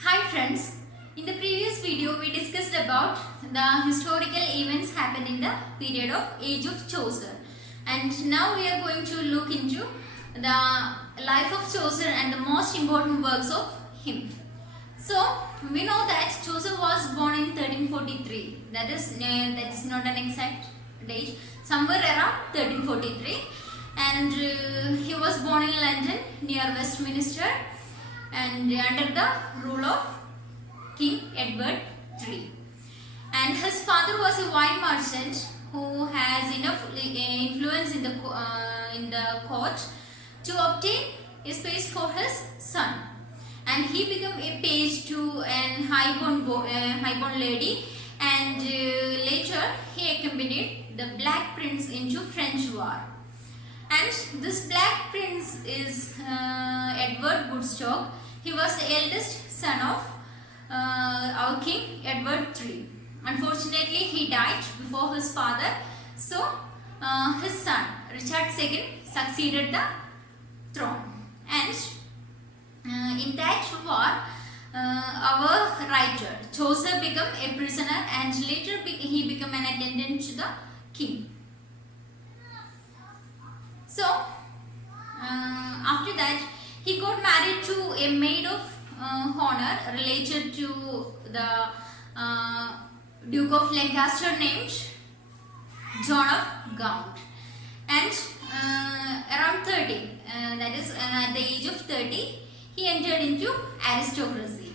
Hi friends, in the previous video we discussed about the historical events happened in the period of age of Chaucer, and now we are going to look into the life of Chaucer and the most important works of him. So we know that Chaucer was born in 1343, that is not an exact date, somewhere around 1343, and he was born in London near Westminster and under the rule of King Edward III. And his father was a wine merchant who has enough influence in the court to obtain a space for his son. And he became a page to an highborn lady, and later he accompanied the Black Prince into French war. And this Black Prince is Edward Woodstock. He was the eldest son of our King Edward III. Unfortunately, he died before his father, so his son Richard II succeeded the throne. And in that war, our writer Chaucer became a prisoner, and later he became an attendant to the king. So after that, he got married to a maid of honor related to the Duke of Lancaster named John of Gaunt. And around 30, that is at the age of 30, he entered into aristocracy.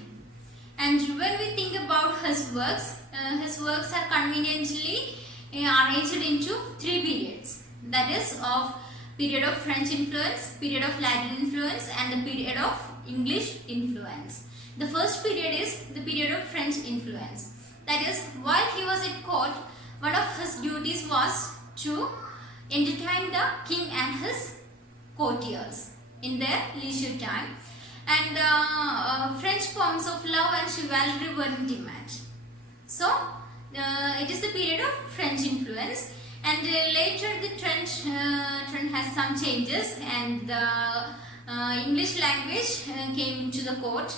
And when we think about his works are conveniently arranged into three periods. That is of period of French influence, period of Latin influence, and the period of English influence. The first period is the period of French influence. That is, while he was at court, one of his duties was to entertain the king and his courtiers in their leisure time. And the French poems of love and chivalry were intimate. So, it is the period of French influence. And later the trend has some changes, and the English language came into the court,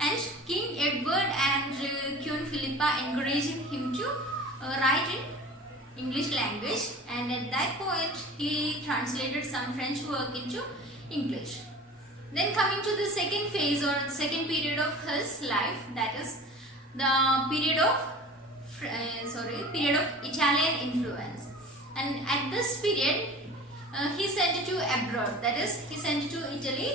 and King Edward and Queen Philippa encouraged him to write in English language, and at that point he translated some French work into English. Then coming to the second phase or second period of his life, that is the period of Italian influence. And at this period, he sent to abroad, that is, he sent to Italy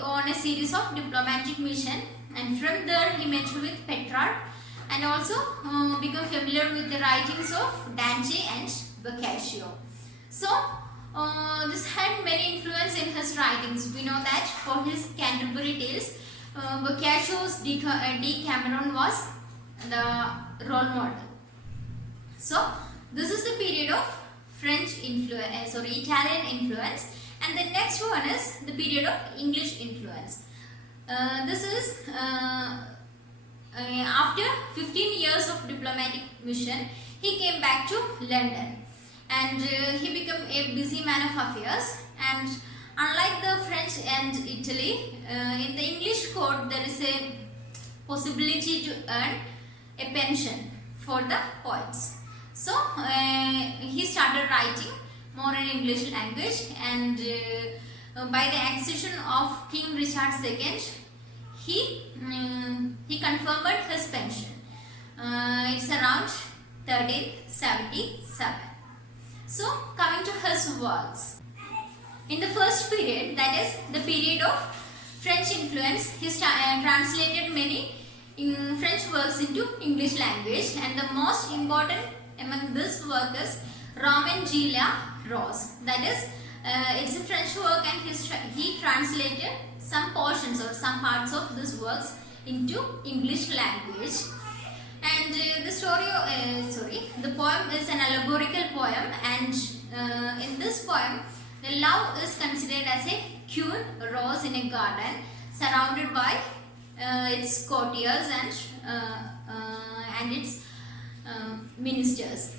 on a series of diplomatic mission, and from there he met with Petrarch and also became familiar with the writings of Dante and Boccaccio. So, this had many influence in his writings. We know that for his Canterbury Tales, Boccaccio's Decameron was the role model. So, this is the period of Italian influence, and the next one is the period of English influence. This is after 15 years of diplomatic mission, he came back to London, and he became a busy man of affairs. And unlike the French and Italy, in the English court there is a possibility to earn a pension for the poets. So he started writing more in English language, and by the accession of King Richard II, he confirmed his pension. It's around 1377. So coming to his works. In the first period, that is the period of French influence, he translated many French works into English language, and the most important among this work is Ranjillian Ross. That is, it's a French work, and he translated some portions or some parts of this works into English language. And the poem is an allegorical poem, and in this poem, the love is considered as a queen rose in a garden surrounded by its courtiers and its ministers.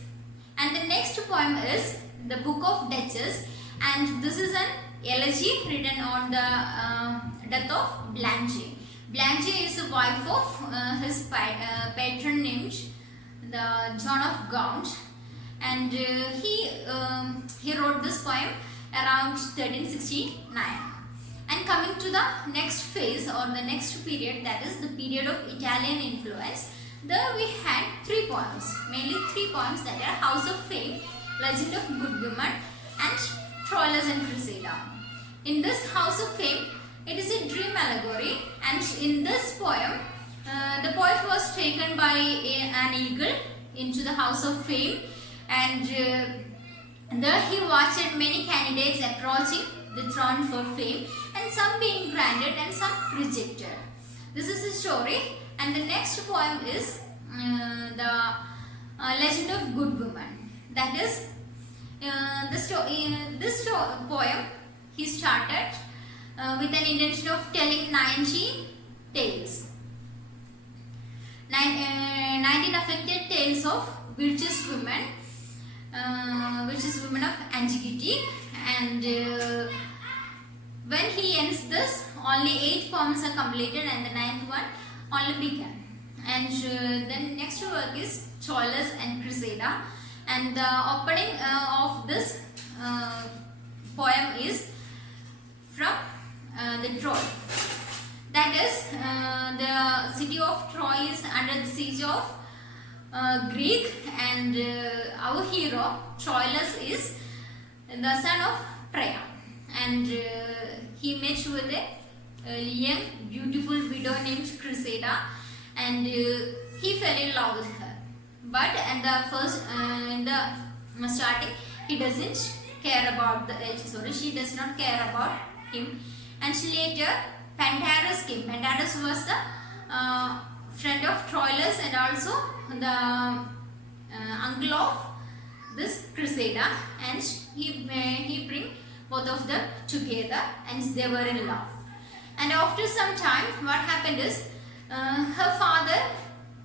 And the next poem is the Book of Duchess, and this is an elegy written on the death of Blanche. Blanche is the wife of his patron named the John of Gaunt, and he wrote this poem around 1369. And coming to the next phase or the next period, that is the period of Italian influence, there we had three poems, mainly three poems, that are House of Fame, Legend of Good Woman, and Troilus and Cressida. In this House of Fame, it is a dream allegory, and in this poem, the poet was taken by an eagle into the House of Fame, and there he watched many candidates approaching the throne for fame, and some being granted and some rejected. This is the story, and the next poem is the Legend of Good Woman. That is this poem he started with an intention of telling 19 tales. 19 affected tales of virtuous women of antiquity, and when he ends this, only 8 poems are completed and the 9th one only began. And then next work is Troilus and Cressida, and the opening of this poem is from the Troy. That is, the city of Troy is under the siege of Greek, and our hero Troilus is the son of Priam, and he met with a young beautiful widow named Cressida, and he fell in love with her. But at the first, in the starting, he doesn't care about she does not care about him, and later Pandarus came. Pandarus was the friend of Troilus and also the uncle of this Cressida, and he bring both of them together, and they were in love. And after some time, what happened is her father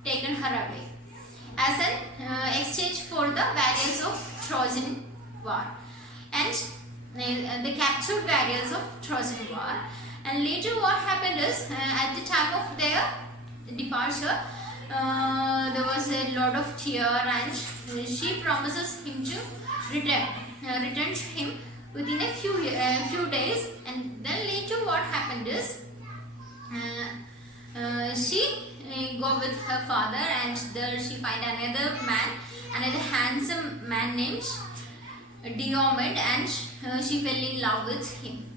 taken her away as an exchange for the warriors of Trojan war, and the captured warriors of Trojan war. And later what happened is, at the time of their departure, there was a lot of tear, and she promises him to return to him within a few days. And then later what happened is, she go with her father, and there she find another handsome man named Diomed, and she fell in love with him.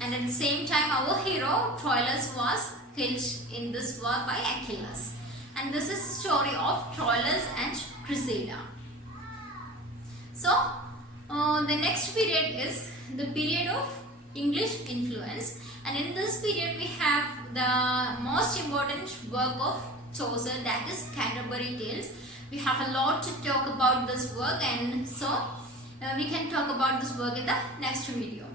And at the same time, our hero Troilus was killed in this war by Achilles. And this is the story of Troilus and Cressida. So the next period is the period of English influence, and in this period we have the most important work of Chaucer, that is Canterbury Tales. We have a lot to talk about this work, and so we can talk about this work in the next video.